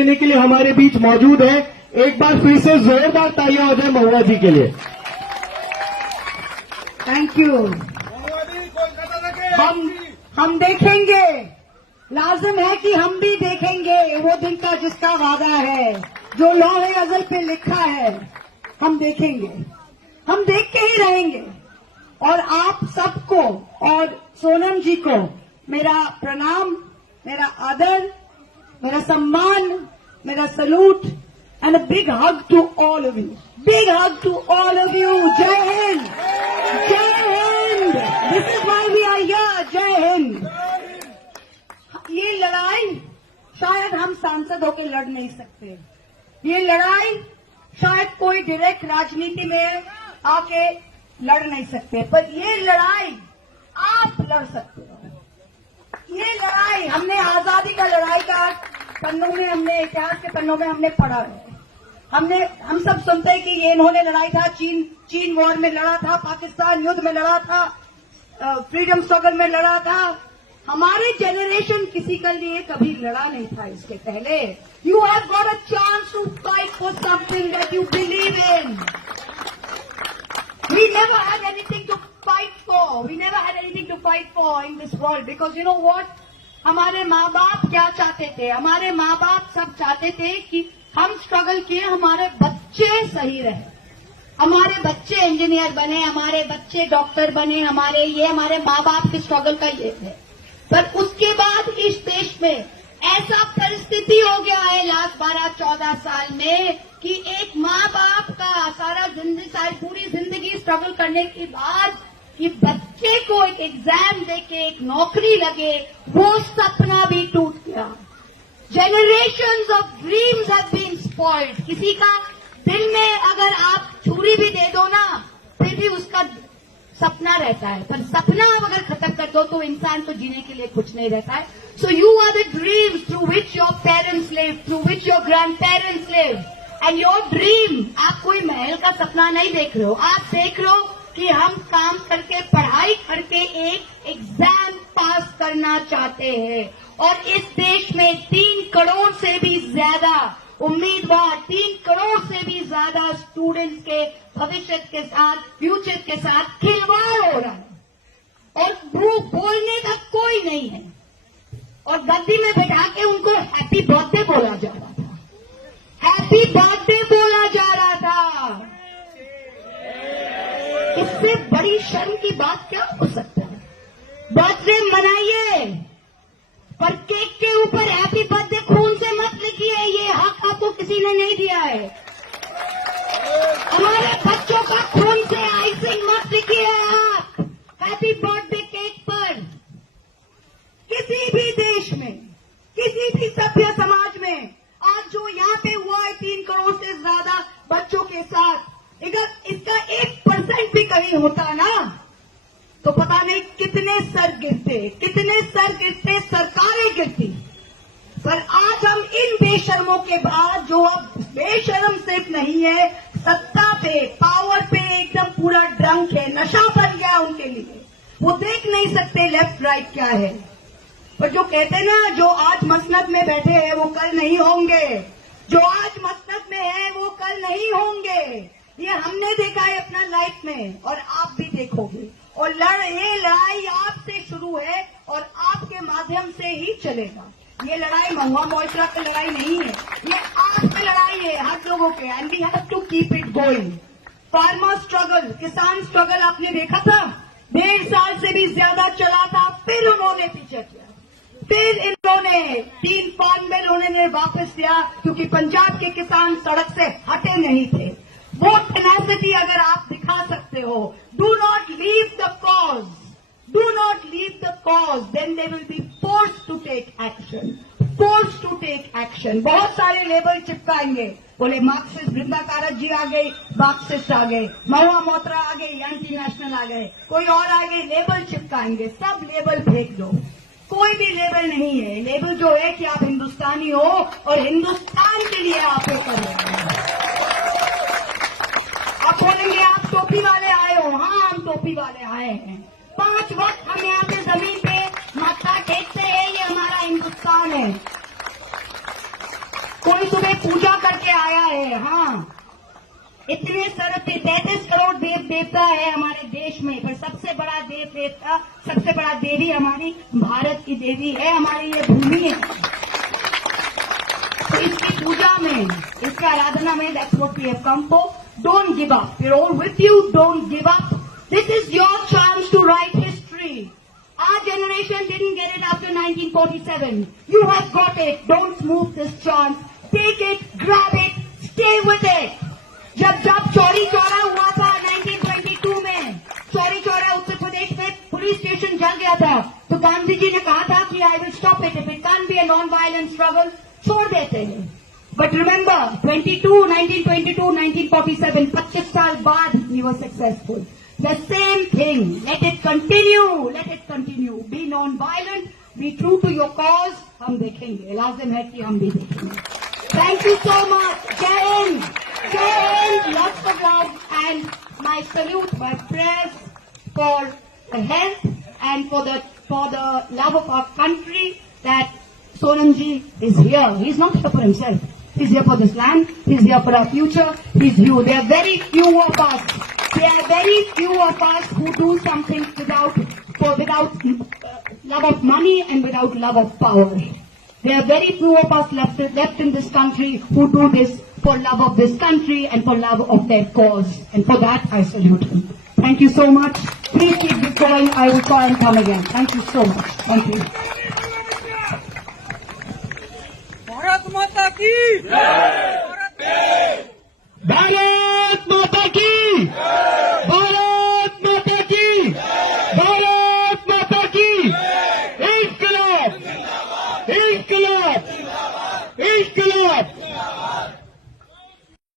देने के लिए हमारे बीच मौजूद है। एक बार फिर से जोरदार तालियां हो जाए महुआ जी के लिए। Thank you. हम देखेंगे, लाजिम है कि हम भी देखेंगे वो दिन का जिसका वादा है, जो लौहे अज़ल पे लिखा है। हम देखेंगे, हम देख के ही रहेंगे। और आप सबको और सोनम जी को मेरा प्रणाम, मेरा आदर, मेरा सम्मान, मेरा salute and a big hug to all of you. Big hug to all of you. जय हिंद, जय हिंद। This is why we are here. जय हिंद। ये लड़ाई शायद हम सांसद होकर लड़ नहीं सकते। ये लड़ाई शायद कोई डायरेक्ट राजनीति में आके लड़ नहीं सकते, पर ये लड़ाई आप लड़ सकते हो। ये लड़ाई हमने आजादी का लड़ाई का पन्नों में, हमने इतिहास के पन्नों में हमने पढ़ा है। हम सब सुनते हैं कि ये इन्होंने लड़ाई था, चीन वॉर में लड़ा था, पाकिस्तान युद्ध में लड़ा था, फ्रीडम स्ट्रगल में लड़ा था। हमारे जनरेशन किसी के लिए कभी लड़ा नहीं था इसके पहले। You have got a chance to fight for something that you believe in. We never had anything to fight for. We never had anything to fight for in this world. Because you know what? हमारे माँ बाप क्या चाहते थे? हमारे माँ बाप सब चाहते थे कि हम स्ट्रगल किए, हमारे बच्चे सही रहे, हमारे बच्चे इंजीनियर बने, हमारे बच्चे डॉक्टर बने, हमारे माँ बाप के स्ट्रगल का ये है। पर उसके बाद इस देश में ऐसा परिस्थिति हो गया है लास्ट 12-14 साल में कि एक माँ बाप का सारी पूरी जिंदगी स्ट्रगल करने के बाद कि बच्चे को एक एग्जाम देके एक नौकरी लगे, वो सपना भी टूट गया। Generations of dreams have been spoiled. किसी का दिल में अगर आप छुरी भी दे दो ना, फिर भी उसका सपना रहता है, पर सपना अगर खत्म कर दो तो इंसान तो जीने के लिए कुछ नहीं रहता है। So you are the dreams through which your parents live, through which your grand parents live, and your dream. आप कोई महल का सपना नहीं देख रहे हो, आप देख रहे हो कि हम काम करके, पढ़ाई करके एक एग्जाम पास करना चाहते हैं। और इस देश में 3 करोड़ से भी ज्यादा उम्मीदवार, 3 करोड़ से भी ज्यादा स्टूडेंट्स के भविष्य के साथ, फ्यूचर के साथ खिलवाड़ हो रहा है और बोलने का कोई नहीं है। और गद्दी में बैठा के उनको हैप्पी बर्थडे बोला जा रहा था, हैप्पी बर्थडे बोला जा रहा था। इससे बड़ी शर्म की बात क्या हो सकता है? बर्थडे मनाइए, पर केक के ऊपर हैप्पी बर्थडे खून से मत लिखिए, ये हक आपको किसी ने नहीं दिया है। हमारे बच्चों का खून से आइसिंग मत लिखिए आप हैप्पी बर्थडे केक पर। किसी भी देश में, किसी भी सभ्य समाज में आज जो यहाँ पे हुआ है 3 करोड़ से ज्यादा बच्चों के साथ, अगर इसका 1% भी कहीं होता ना तो पता नहीं कितने सर गिरते, सरकारें गिरती। पर आज हम इन बेशर्मों के बाद, जो अब बेशर्म सिर्फ नहीं है, सत्ता पे, पावर पे एकदम पूरा ड्रंक है, नशा बन गया उनके लिए। वो देख नहीं सकते लेफ्ट राइट क्या है। पर जो कहते हैं ना, जो आज मसनद में बैठे हैं वो कल नहीं होंगे, जो आज मसनद में है वो कल नहीं होंगे। ये हमने देखा है अपना लाइफ में और आप भी देखोगे। और ये लड़ाई आपसे शुरू है और आपके माध्यम से ही चलेगा। ये लड़ाई महुआ मोर्चा की लड़ाई नहीं है, ये आपकी लड़ाई है, हर लोगों के। And we have to keep it going. Farmer struggle, किसान स्ट्रगल आपने देखा था, 1.5 साल से भी ज्यादा चला था, फिर उन्होंने पीछे किया, फिर इन्होंने 3 फार्म बिल उन्होंने वापस लिया क्योंकि पंजाब के किसान सड़क से हटे नहीं थे। वो टेनासिटी अगर आप दिखा सकते हो, do not leave the cause, do not leave the cause, then they will be forced to take action, forced to take action। बहुत सारे लेबल चिपकाएंगे, बोले मार्क्सिस्ट बृंदा कारक जी आ गए, मार्क्सिस्ट आ गए, महुआ मोत्रा आ गए, एंटी नेशनल आ गए, कोई और आ गए, लेबल चिपकाएंगे। सब लेबल फेंक दो, कोई भी लेबल नहीं है। लेबल जो है कि आप हिंदुस्तानी हो और हिंदुस्तान के लिए आप ये कर रहे हैं। आप बोलेंगे आप टोपी वाले आए हो, हाँ हम टोपी वाले आए हैं। 5 वक्त हम यहाँ पे जमीन पे माथा टेकते हैं, ये हमारा हिंदुस्तान है। कोई कोई सुबह पूजा करके आया है। हाँ, इतने सारे 33 करोड़ देव देवता है हमारे देश में, पर सबसे बड़ा देव देवता, सबसे बड़ा देवी हमारी भारत की देवी है, हमारी ये भूमि है। तो इसकी पूजा में, इसकी आराधना में, that's what we have come for. Don't give up. We're all with you. Don't give up. This is your chance to write history. Our generation didn't get it after 1947. You have got it. Don't smooth this chance. Take it, grab it, stay with it. जब चौरी चौरा हुआ था 1922 में, चौरी चौरा उत्तर प्रदेश में police station जल गया था, तो गांधी जी ने कहा था कि I will stop it, if it can be a non violent struggle, छोड़ देते हैं। बट रिमेंबर 1922, 1947, 25 साल बाद we were successful. The same thing, let it continue, be non violent, be true to your cause. हम देखेंगे, लाजिम है कि हम भी देखेंगे। Thank you so much. Jai Hind. Jai Hind. Lots of love and my salute, my prayers for the health and for the love of our country that Sonamji is here. He's not here for himself. He's here for this land. He's here for our future. He's you. There are very few of us. There are very few of us who do something without love of money and without love of power. There are very few of us left in this country who do this for love of this country and for love of their cause. And for that, I salute him. Thank you so much. Please keep this going. I will try and come again. Thank you so much. Thank you.